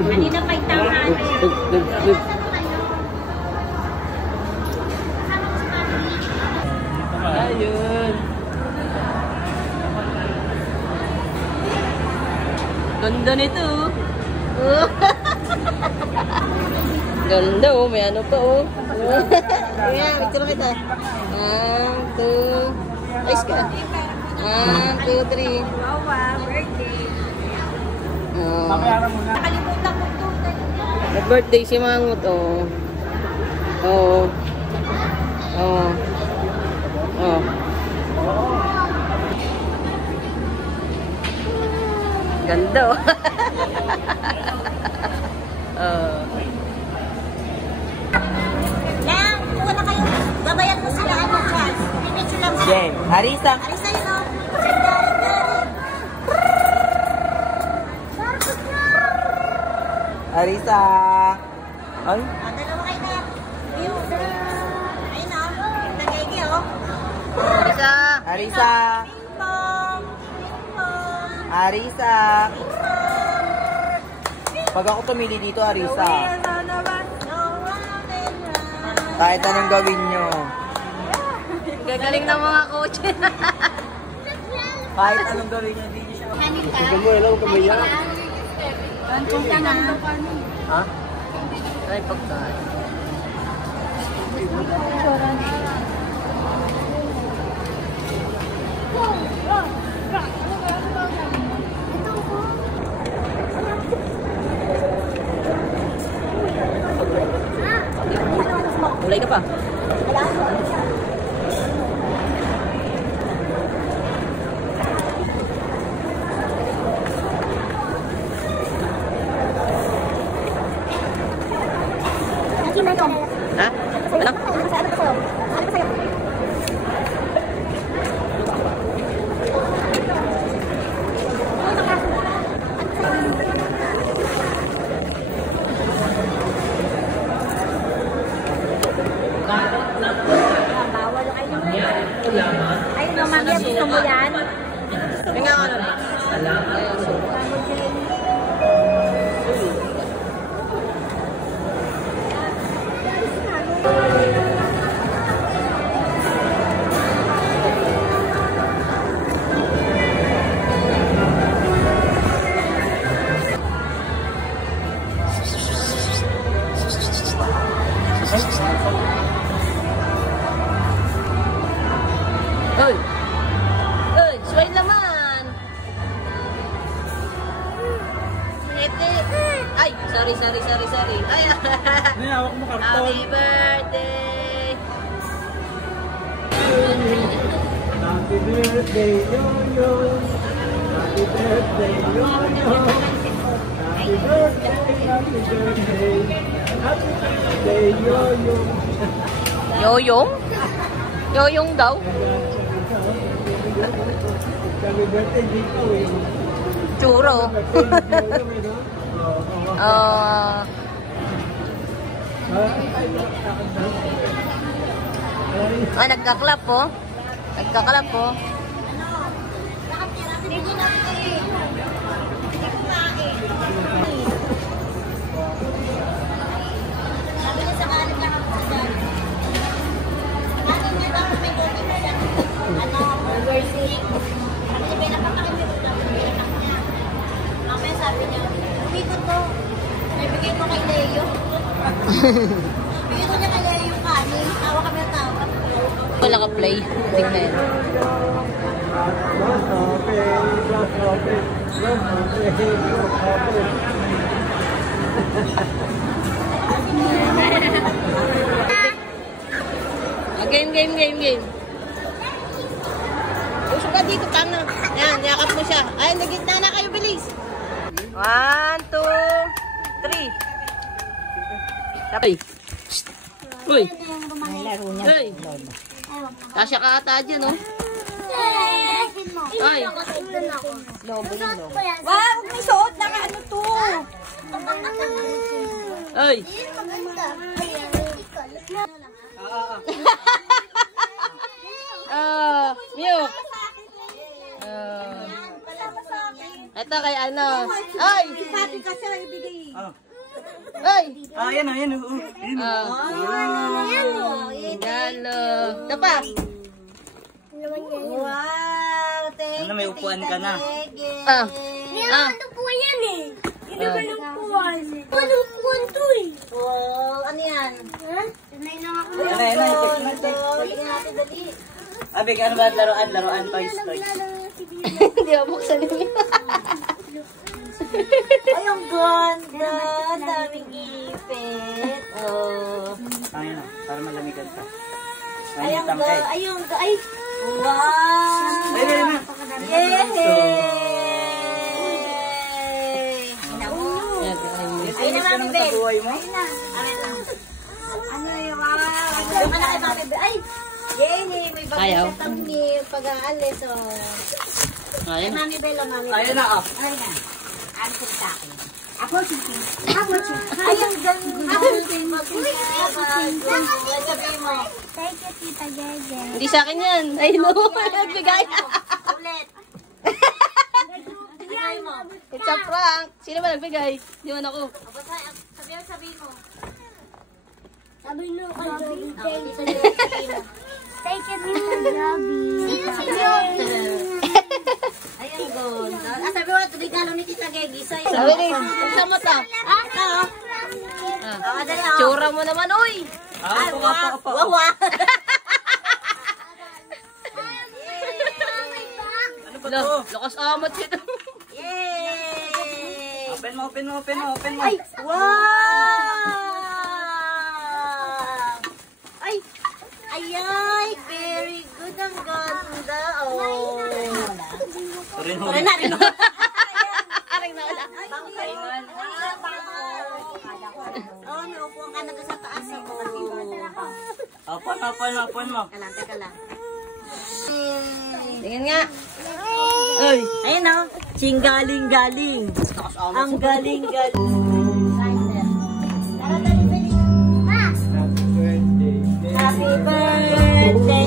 Kanina pa yung tanghali. Ayun. Ganda nito. Ganda oh, may ano pa oh. Ayan, picture kita. 1, 2. Ayos ka. 1, 2, 3. Wow, birthday. Oh. Nakalimutan ko ito. Birthday si Mangot oh. Oh. Oh. Oh. Ganda oh. Oh. Lang, kuha na kayo. Gabayan mo sila. Ano, Charles? Pipicture lang sila. Game. Arisa. Arisa yun, oh. Arisa. Ay. Dalawa kayo na. Ayun. Ayun, oh. Nagaygi, oh. Arisa. Arisa. Ping-pong. Ping-pong. Arisa. Pag ako tumili dito, Arisa. Kahit anong gawin nyo. Gagaling ng mga coach. Kahit anong gawin nyo, hindi nyo siya. Sige mo, hello, kamaya. Punta na. Ha? Ay, pagkain. Mulai ka pa. Ha? Ano? Ayun naman yan, gusto mo yan? Nga ano na? Uy! Uy! Sway naman! Ete! Ay! Sorry. Ay! Hawak mo karton. Happy birthday! Happy birthday, Yo-Yo. Happy birthday, Yo-Yo. Happy birthday. Happy birthday, Yo-Yo. Yoyong? Yoyong daw? Happy birthday dito eh. Churo. Nagkaklap po. Nagkaklap po. Sabi niya sa kanin lang ang pagkain. Kanin niya daw may gold na yan. Reversing. Sabi niya, may napakakimit ko lang. Mamaya sabi niya, uwi ko to. May bigay ko kay Leo. Bigay ko niya kay Leo yung kanin. Tawa kami ng tawa. Wala ka play. Tingnan. Game. Puso ka dito, tanga. Yan, yakap mo siya. Ay, nagitna na kayo, bilis. 1, 2, 3. Tapay. Uy. Uy. Kasya ka ata dyan, oh. Ay. Wow, may suot na ano to. Ay. Mew. Ito kay ano. Ay! Pati ka siya ibigay. Ay! Yan o, yan o. Regalo. Ito pa. Wow, thank Ano, may upuan ka na. Ah. Ano po yan eh? Hindi ba ng puwan? Anong puwan to eh? Wow, ano yan? Ha? Tunay na ako. Sige natin dali. Abi, ano ba laruan? Laruan, toys. Hindi ako buksan yun. Ay, ang ganda. Daming ipit. Oh. Ayun na, para malamigan ka. Ay, ang ganda. Ay, ang ganda. Ay, wow. Ayun na, Mami Bel. Ayun na. Ano yung wow. Ano na kay Mami Bel. Ay, Jenny, may Ayaw. bagay sa tangi pag-aalis. Ayan. Mami Bel, Mami Bel. Ayun na, Ayun na. Ano sa akin? Ako, Chichi. Ako, Chichi. Ay, ang ganda. Ako, Chichi. Sabihin mo. Thank you, Tita Jeje. Hindi sa akin yan. Ay, no. Nagbigay. Ulit. Sabihin mo. It's a prank. Sino ba nagbigay? Di man ako. Sabihin mo. Sabi nyo kay Joby. Thank you, Tita Joby. Sino si Joby? Ayan, gold. Sabi mo, regalo ni Tita Gegi sa'yo. Sabi ni, sa mata. Ito. Dali ako. Tsura mo naman, uy. Ay, wawa. Ano ba to? Lakas amat siya. Yay! Open mo. Ay, wow! Ay, ayay, very good. Ang ganda. Oh. Turin mo. Rin na. Aring na wala. Bangkayon. Oh, naupuan ka na doon sa taas. Open mo. Teka lang. Tingnan nga. Ay! Ayun na. Galing. Ang galing. Happy birthday. Happy birthday,